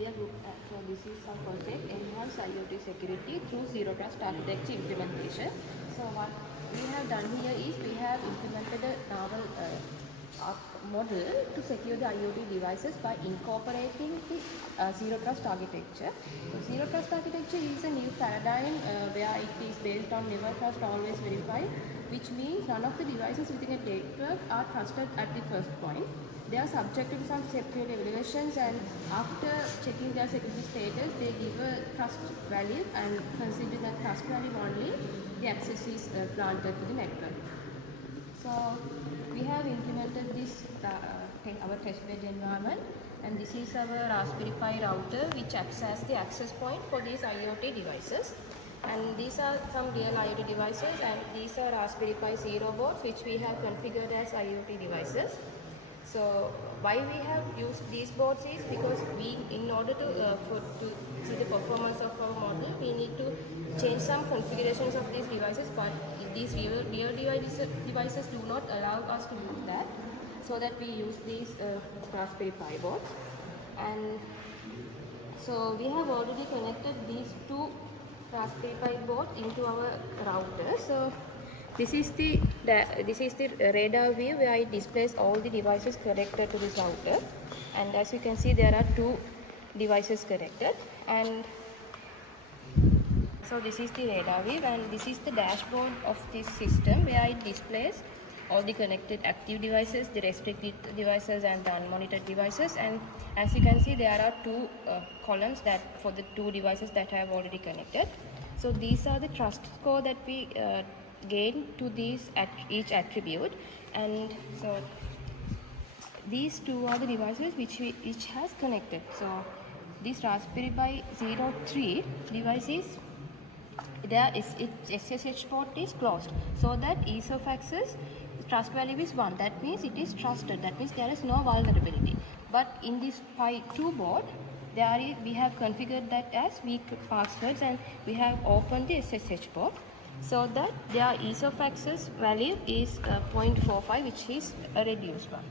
we have looked at, so this is some project enhance IoT security through zero trust architecture implementation. So what we have done here is we have implemented a novel model to secure the IoT devices by incorporating the zero trust architecture. So zero trust architecture is a new paradigm where it is based on never trust always verify, which means none of the devices within a network are trusted at the first point. They are subject to some security evaluations, and after checking their security status, they give a trust value, and consider that trust value only the access is granted to the network. So we have implemented this our testbed environment, and this is our Raspberry Pi router which acts as the access point for these IoT devices. And these are some real IoT devices, and these are Raspberry Pi Zero boards which we have configured as IoT devices. So why we have used these boards is because we, in order to see the performance of our model, we need to change some configurations of these devices, but these real devices do not allow us to do that. So that we use these Raspberry Pi boards, and so we have already connected these two Raspberry Pi boards into our router. So this is the radar view where it displays all the devices connected to this router, and as you can see there are two devices connected. And so this is the radar view, and this is the dashboard of this system where it displays all the connected active devices, the restricted devices, and the unmonitored devices. And as you can see, there are two columns that for the two devices that I have already connected. So these are the trust score that we gain to these each attribute, and so these two are the devices which has connected. So this Raspberry Pi 03 device is its SSH port is closed, so that ease of access trust value is 1. That means it is trusted. That means there is no vulnerability. But in this Pi 2 board, we have configured that as weak passwords, and we have opened the SSH port, so that their ease of access value is 0.45, which is a reduced one.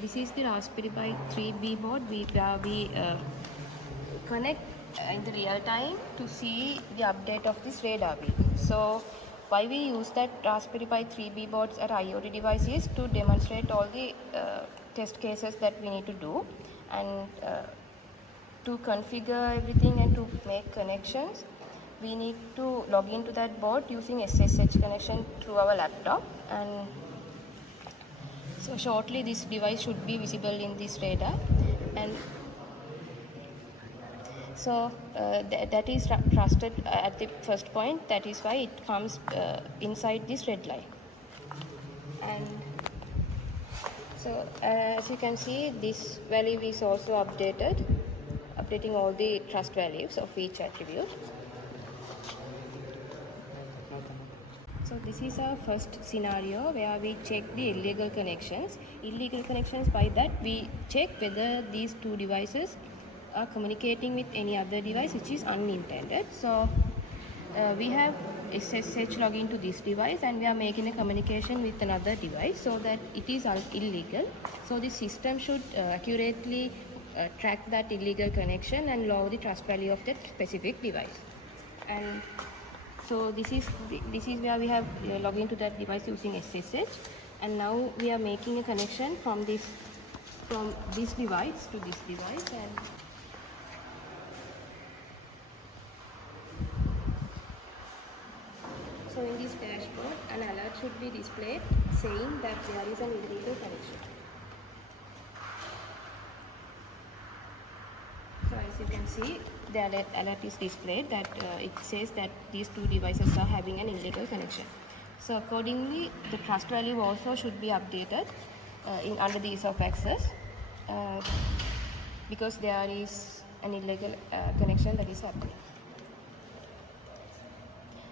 This is the Raspberry Pi 3B board where we connect in the real time to see the update of this radar beam. So why we use that Raspberry Pi 3B boards at IoT devices to demonstrate all the test cases that we need to do, and to configure everything and to make connections, we need to log into that board using SSH connection through our laptop. And so shortly this device should be visible in this radar, and so that is trusted at the first point. That is why it comes inside this red line. And so as you can see, this value is also updating all the trust values of each attribute. So this is our first scenario where we check the illegal connections. Illegal connections, by that we check whether these two devices are communicating with any other device which is unintended. So we have SSH login to this device, and we are making a communication with another device, so that it is illegal. So the system should accurately track that illegal connection and log the trust value of that specific device. And so this is where we have logged into that device using SSH, and now we are making a connection from this device to this device. And so in this dashboard, an alert should be displayed saying that there is an illegal connection. So as you can see, the alert is displayed that it says that these two devices are having an illegal connection. So accordingly, the trust value also should be updated under the ease of access, because there is an illegal connection that is happening.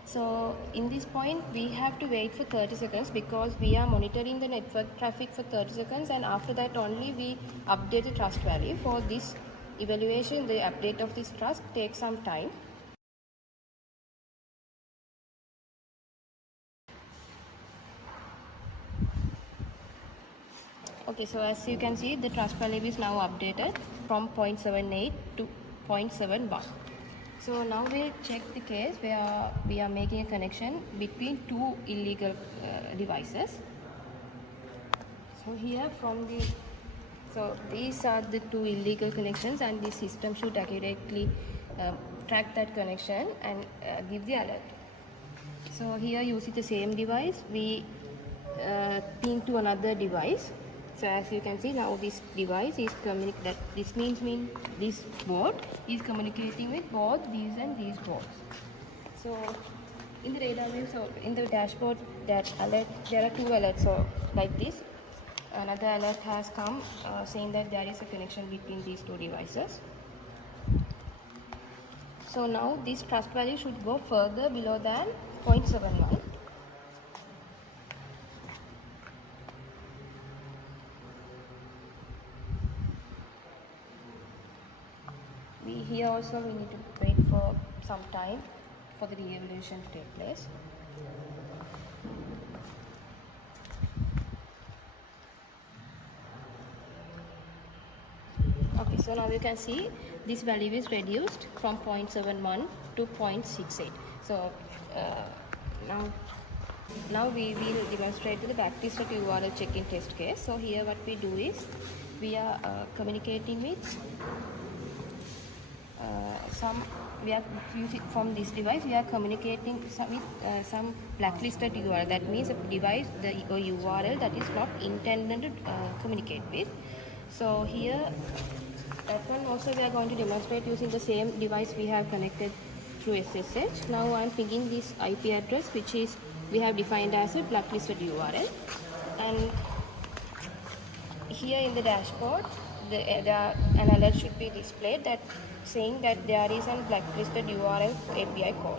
So in this point, we have to wait for 30 seconds because we are monitoring the network traffic for 30 seconds, and after that only we update the trust value. For this evaluation, the update of this trust takes some time. Okay, so as you can see, the trust value is now updated from 0.78 to 0.71. So now we'll check the case where we are making a connection between two illegal devices. So here from the, so these are the two illegal connections, and the system should accurately track that connection and give the alert. So here using the same device, we ping to another device. So as you can see now, this device is this means this board is communicating with both these and these boards. So in the database, so in the dashboard, that alert, there are two alerts. So like this, another alert has come saying that there is a connection between these two devices. So now this trust value should go further below than 0.71. Here also we need to wait for some time for the re-evaluation to take place. Okay, so now you can see this value is reduced from 0.71 to 0.68. So now we will demonstrate the blacklisted URL check-in test case. So here what we do is we are communicating with we are using from this device, we are communicating with some blacklisted URL. That means a device, the URL that is not intended to communicate with. So here that one also we are going to demonstrate using the same device we have connected through SSH. Now I am pinging this IP address which is we have defined as a blacklisted URL, and here in the dashboard an alert should be displayed that saying that there is a blacklisted URL API call.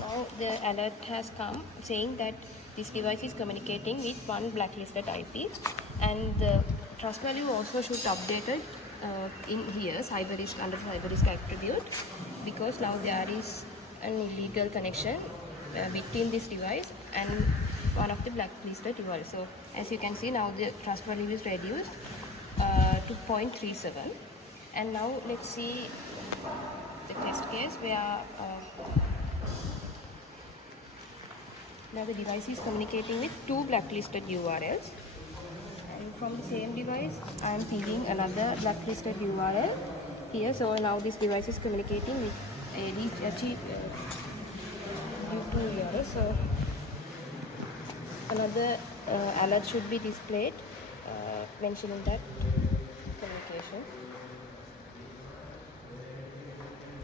Now the alert has come saying that this device is communicating with one blacklisted IP, and the trust value also should updated in here cyber risk under cyber risk attribute, because now there is an illegal connection between this device and one of the blacklisted URL. So as you can see now the trust value is reduced to 0.37, and now let's see the test case where now the device is communicating with two blacklisted URLs, and from the same device I am pinging another blacklisted URL here. So now this device is communicating with a two URL. So another alert should be displayed mentioning that communication.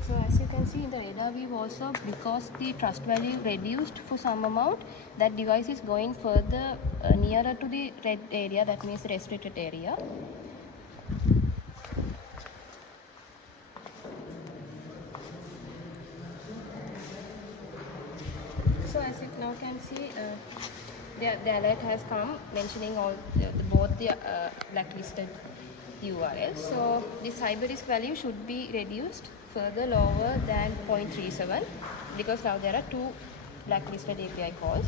So as you can see in the radar view also, because the trust value reduced for some amount, that device is going further nearer to the red area, that means the restricted area. So as you now can see, the alert has come mentioning all both the blacklisted URLs. So the cyber risk value should be reduced further lower than 0.37, because now there are two blacklisted API calls.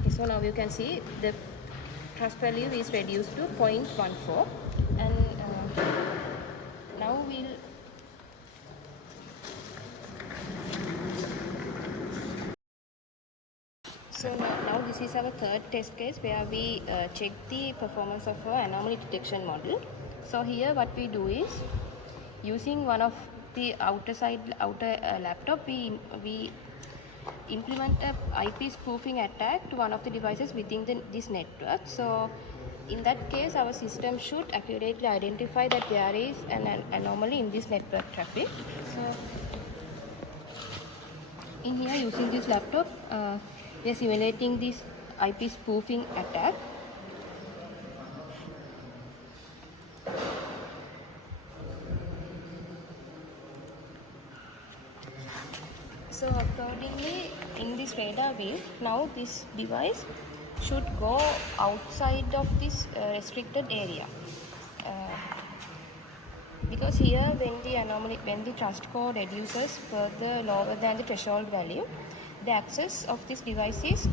Okay, so now you can see the trust value is reduced to 0.14, and now we'll So now this is our third test case where we check the performance of our anomaly detection model. So here what we do is, using one of the outer laptop, we implement a IP spoofing attack to one of the devices within this network. So in that case our system should accurately identify that there is an anomaly in this network traffic. So in here, using this laptop, we are simulating this IP spoofing attack. So accordingly, in this radar view, now this device should go outside of this restricted area. because here when the trust score reduces further lower than the threshold value, the access of this device is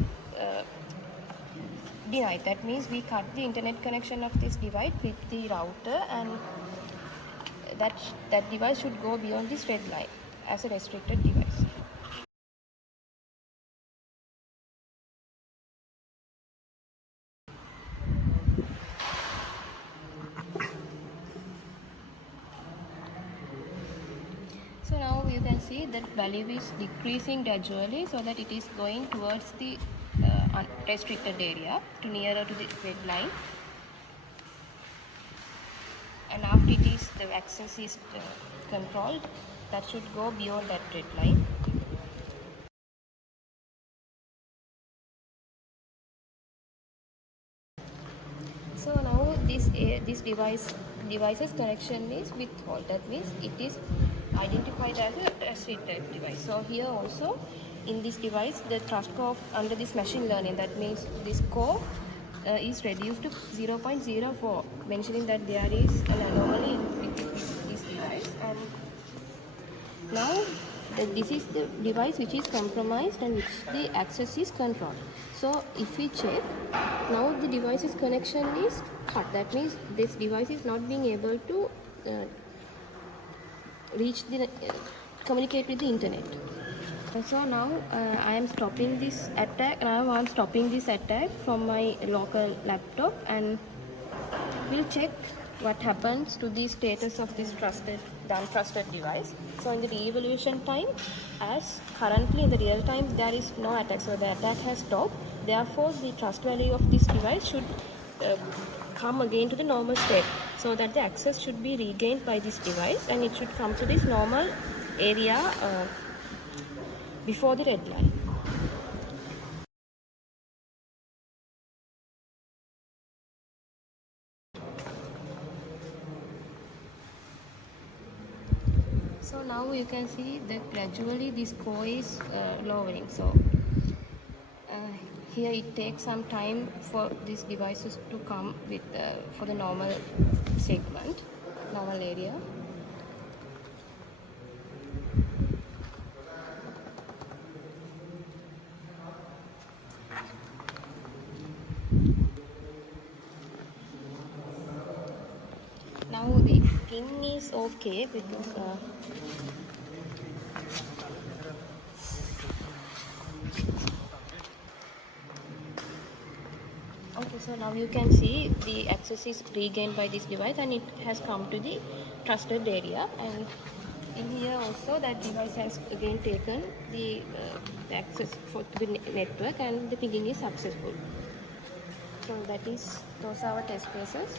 denied. That means we cut the internet connection of this device with the router, and that device should go beyond this red line as a restricted device. So now you can see that value is decreasing gradually, so that it is going towards the restricted area to nearer to the red line, and after the access is controlled, that should go beyond that red line. So now this device's connection is withhold. That means it is identified as a restricted device. So here also in this device, the trust score under this machine learning, that means this score is reduced to 0.04, mentioning that there is an anomaly in this device. And now this is the device which is compromised and which the access is controlled. So if we check, now the device's connection is cut. That means this device is not being able to communicate with the internet. So now I am stopping this attack. Now I am stopping this attack from my local laptop, and we'll check what happens to the status of this the untrusted device. So in the re-evaluation time, as currently in the real time there is no attack, so the attack has stopped. Therefore, the trust value of this device should come again to the normal state, so that the access should be regained by this device, and it should come to this normal area before the red line. So now you can see that gradually this score is lowering. So here it takes some time for these devices to come with for the normal segment, normal area. Now the pin is okay because okay, so now you can see the access is regained by this device, and it has come to the trusted area. And in here also that device has again taken the access for the network, and the pinging is successful. So those are our test cases.